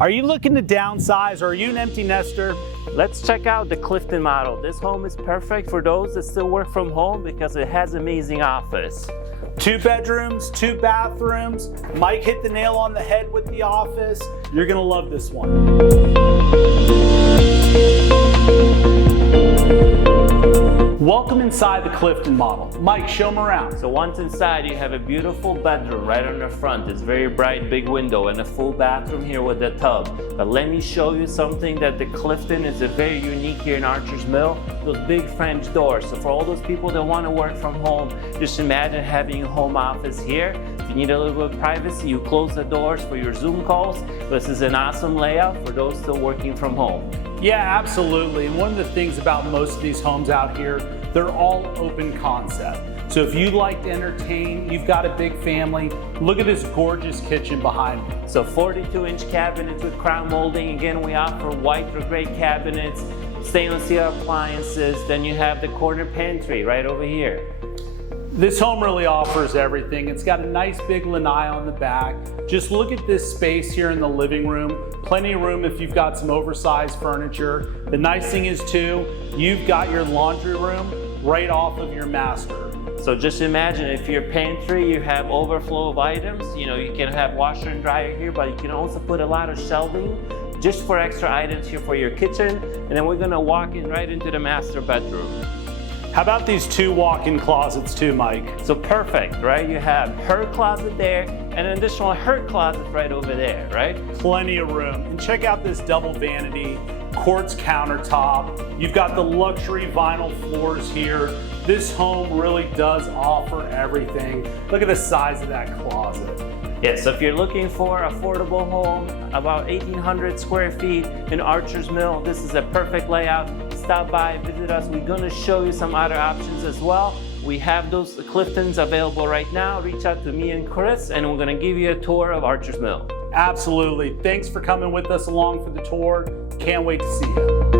Are you looking to downsize, or are you an empty nester? Let's check out the Clifton model. This home is perfect for those that still work from home because it has amazing office. 2 bedrooms, 2 bathrooms. Mike hit the nail on the head with the office. You're gonna love this one. Welcome inside the Clifton model. Mike, show them around. So once inside, you have a beautiful bedroom right on the front. It's very bright, big window, and a full bathroom here with the tub. But let me show you something that the Clifton is very unique here in Archer's Mill. Those big French doors. So for all those people that want to work from home, just imagine having a home office here. If you need a little bit of privacy, you close the doors for your Zoom calls. This is an awesome layout for those still working from home. Yeah, absolutely. And one of the things about most of these homes out here, they're all open concept. So if you like to entertain, you've got a big family, look at this gorgeous kitchen behind me. So 42-inch cabinets with crown molding. Again, we offer white or gray cabinets, stainless steel appliances. Then you have the corner pantry right over here. This home really offers everything. It's got a nice big lanai on the back. Just look at this space here in the living room. Plenty of room if you've got some oversized furniture. The nice thing is too, you've got your laundry room right off of your master. So just imagine if your pantry, you have overflow of items, you can have washer and dryer here, but you can also put a lot of shelving just for extra items here for your kitchen. And then we're gonna walk in right into the master bedroom. How about these 2 walk-in closets too, Mike? So perfect, right? You have her closet there and an additional her closet right over there, right? Plenty of room. And check out this double vanity, quartz countertop. You've got the luxury vinyl floors here. This home really does offer everything. Look at the size of that closet. Yeah, so if you're looking for an affordable home, about 1,800 square feet in Archer's Mill, this is a perfect layout. Stop by, visit us. We're gonna show you some other options as well. We have those Cliftons available right now. Reach out to me and Chris, and we're gonna give you a tour of Archer's Mill. Absolutely. Thanks for coming with us along for the tour. Can't wait to see you.